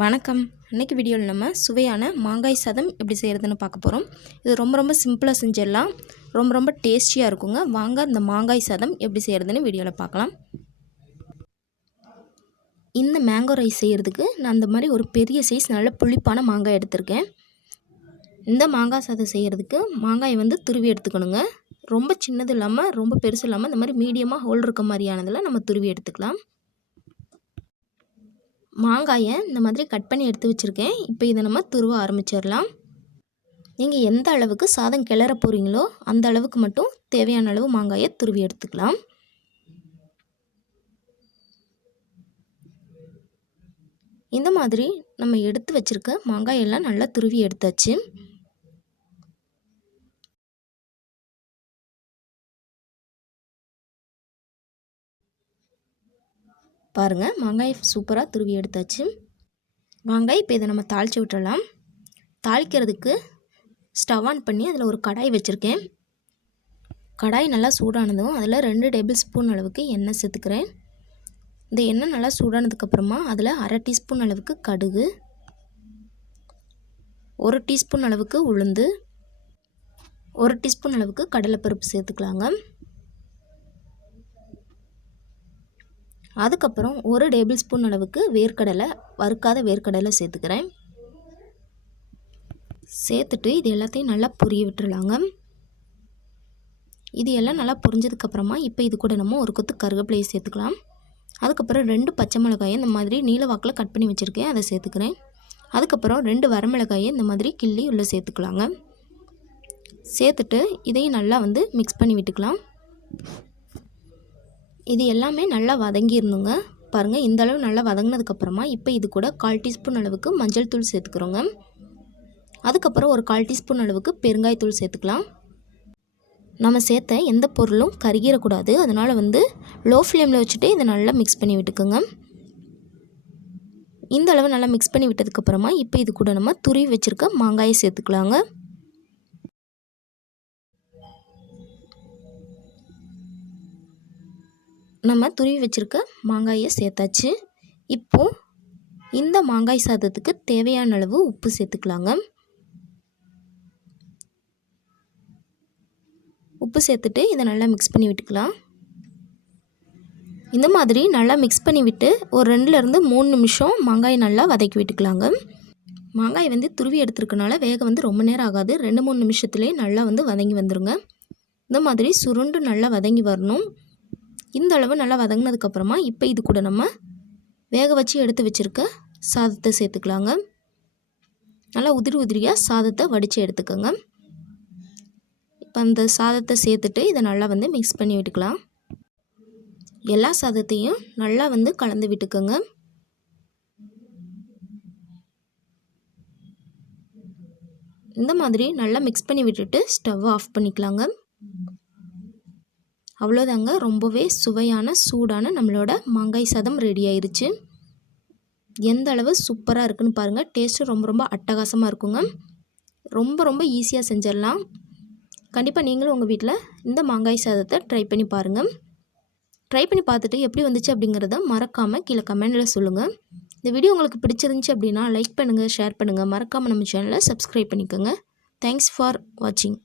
வணக்கம். இன்னைக்கு வீடியோவில் நம்ம சுவையான மாங்காய் சாதம் எப்படி செய்கிறதுன்னு பார்க்க போகிறோம். இது ரொம்ப சிம்பிளாக செஞ்சிடலாம். ரொம்ப டேஸ்டியாக இருக்குங்க. வாங்க இந்த மாங்காய் சாதம் எப்படி செய்கிறதுன்னு வீடியோவில் பார்க்கலாம். இந்த மேங்கோ ரைஸ் செய்கிறதுக்கு நான் அந்த மாதிரி ஒரு பெரிய சைஸ் நல்ல புளிப்பான மாங்காய் எடுத்திருக்கேன். இந்த மாங்காய் சாதம் செய்கிறதுக்கு மாங்காயை துருவி எடுத்துக்கணுங்க. ரொம்ப சின்னது இல்லாமல் ரொம்ப பெருசு இல்லாமல் இந்த மாதிரி மீடியமாக ஹோல் இருக்க மாதிரியானதில் நம்ம துருவி எடுத்துக்கலாம். மாங்காயை இந்த மாதிரி கட் பண்ணி எடுத்து வச்சுருக்கேன். இப்போ இதை நம்ம துருவ ஆரம்பிச்சிடலாம். நீங்கள் எந்த அளவுக்கு சாதம் கிளற போகிறீங்களோ அந்த அளவுக்கு மட்டும் தேவையான அளவு மாங்காயை துருவி எடுத்துக்கலாம். இந்த மாதிரி நம்ம எடுத்து வச்சுருக்க மாங்காயெல்லாம் நல்லா துருவி எடுத்தாச்சு. பாருங்கள், மாங்காய் சூப்பராக துருவி எடுத்தாச்சு. மாங்காய் இப்போ இதை நம்ம தாளித்து விட்டுறலாம். தாளிக்கிறதுக்கு ஸ்டவ் ஆன் பண்ணி அதில் ஒரு கடாய் வச்சுருக்கேன். கடாய் நல்லா சூடானதும் அதில் 2 டேபிள் ஸ்பூன் அளவுக்கு எண்ணெய் சேர்த்துக்கிறேன். இந்த எண்ணெய் நல்லா சூடானதுக்கப்புறமா அதில் 1/2 டீஸ்பூன் அளவுக்கு கடுகு, 1 டீஸ்பூன் அளவுக்கு உளுந்து, 1 டீஸ்பூன் அளவுக்கு கடலைப்பருப்பு சேர்த்துக்கலாங்க. அதுக்கப்புறம் 1 டேபிள் ஸ்பூன் அளவுக்கு வேர்க்கடலை, வறுக்காத வேர்க்கடலை சேர்த்துக்கிறேன். சேர்த்துட்டு இது எல்லாத்தையும் நல்லா பொரிய விட்டுறலாங்க. இது எல்லாம் நல்லா பொரிஞ்சதுக்கப்புறமா இப்போ இது கூட நம்ம ஒரு கொத்து கருவேப்பிலையை சேர்த்துக்கலாம். அதுக்கப்புறம் 2 பச்சை மிளகாயை இந்த மாதிரி நீல வாக்கில் கட் பண்ணி வச்சுருக்கேன், அதை சேர்த்துக்கிறேன். அதுக்கப்புறம் 2 வரமிளகாயை இந்த மாதிரி கிள்ளி உள்ளே சேர்த்துக்கலாங்க. சேர்த்துட்டு இதையும் நல்லா மிக்ஸ் பண்ணி விட்டுக்கலாம். இது எல்லாமே நல்லா வதங்கிடணுங்க. பாருங்கள், இந்த அளவு நல்லா வதங்கினதுக்கப்புறமா இப்போ இது கூட 1/4 டீஸ்பூன் அளவுக்கு மஞ்சள் தூள் சேர்த்துக்கிறோங்க. அதுக்கப்புறம் ஒரு 1/4 டீஸ்பூன் அளவுக்கு பெருங்காயத்தூள் சேர்த்துக்கலாம். நம்ம சேர்த்த எந்த பொருளும் கருகிடக்கூடாது. அதனால் லோ ஃப்ளேமில் வச்சுட்டு இதை நல்லா மிக்ஸ் பண்ணி விட்டுக்குங்க. இந்த அளவு நல்லா மிக்ஸ் பண்ணி விட்டதுக்கப்புறமா இப்போ இது கூட நம்ம துருவி வச்சுருக்க மாங்காயை சேர்த்துக்கலாங்க. நம்ம துருவி வச்சுருக்க மாங்காயை சேர்த்தாச்சு. இப்போது இந்த மாங்காய் சாதத்துக்கு தேவையான அளவு உப்பு சேர்த்துக்கலாங்க. உப்பு சேர்த்துட்டு இதை நல்லா மிக்ஸ் பண்ணி விட்டுக்கலாம். இந்த மாதிரி நல்லா மிக்ஸ் பண்ணி விட்டு ஒரு 2லேருந்து 3 நிமிஷம் மாங்காய் நல்லா வதக்கி விட்டுக்கலாங்க. மாங்காய் துருவி எடுத்துருக்கனால வேக ரொம்ப நேரம் ஆகாது. 2-3 நிமிஷத்துலேயே நல்லா வதங்கி வந்துடுங்க. இந்த மாதிரி சுருண்டு நல்லா வதங்கி வரணும். இந்த அளவு நல்லா வதங்கினதுக்கப்புறமா இப்போ இது கூட நம்ம வேக வச்சு எடுத்து வச்சுருக்க சாதத்தை சேர்த்துக்கலாங்க. நல்லா உதிரியாக சாதத்தை வடித்து எடுத்துக்கோங்க. இப்போ அந்த சாதத்தை சேர்த்துட்டு இதை நல்லா மிக்ஸ் பண்ணி விட்டுக்கலாம். எல்லா சாதத்தையும் நல்லா கலந்து விட்டுக்கோங்க. இந்த மாதிரி நல்லா மிக்ஸ் பண்ணி விட்டுட்டு ஸ்டவ் ஆஃப் பண்ணிக்கலாங்க. அவ்வளோதாங்க, ரொம்பவே சுவையான சூடான நம்மளோட மாங்காய் சாதம் ரெடி ஆயிருச்சு. எந்த அளவு சூப்பராக இருக்குன்னு பாருங்கள். டேஸ்ட்டு ரொம்ப அட்டகாசமாக இருக்குங்க. ரொம்ப ஈஸியாக செஞ்சிடலாம். கண்டிப்பாக நீங்களும் உங்கள் வீட்டில் இந்த மாங்காய் சாதத்தை ட்ரை பண்ணி பாருங்கள். ட்ரை பண்ணி பார்த்துட்டு எப்படி வந்துச்சு அப்படிங்கிறத மறக்காமல் கீழே கமெண்டில் சொல்லுங்கள். இந்த வீடியோ உங்களுக்கு பிடிச்சிருந்துச்சி அப்படின்னா லைக் பண்ணுங்கள், ஷேர் பண்ணுங்கள். மறக்காமல் நம்ம சேனலை சப்ஸ்கிரைப் பண்ணிக்கோங்க. தேங்க்ஸ் ஃபார் வாட்சிங்.